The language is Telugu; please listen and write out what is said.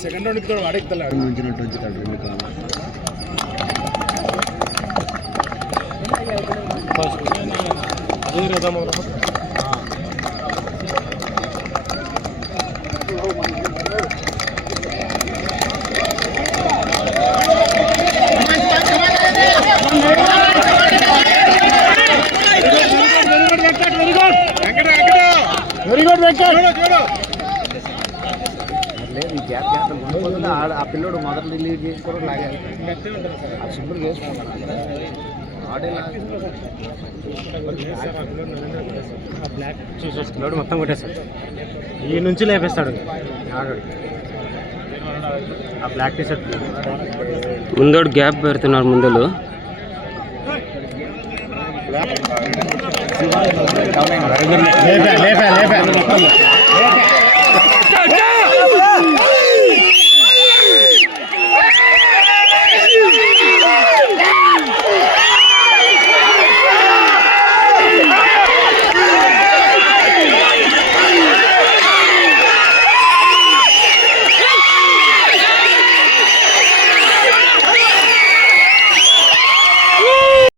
సెకండ్ రౌండ్ ఇప్పుడు అడుగుతాడు ఉంచినట్టు ఉంచుతాడు వెరీ గుడ్ లేదు ఈ గ్యాప్ గ్యాప్ ఆ పిల్లోడు మొదటి రిలీజ్ చేసుకోవడం లాగాలి ఆ సింపుల్ చేసుకున్నాను పిల్లోడు మొత్తం కొట్టేస్తాడు ఈ నుంచి లేపేస్తాడు ఆ బ్లాక్ టీ షర్ట్ ముందోడు గ్యాప్ పెడుతున్నారు ముందలు లేపా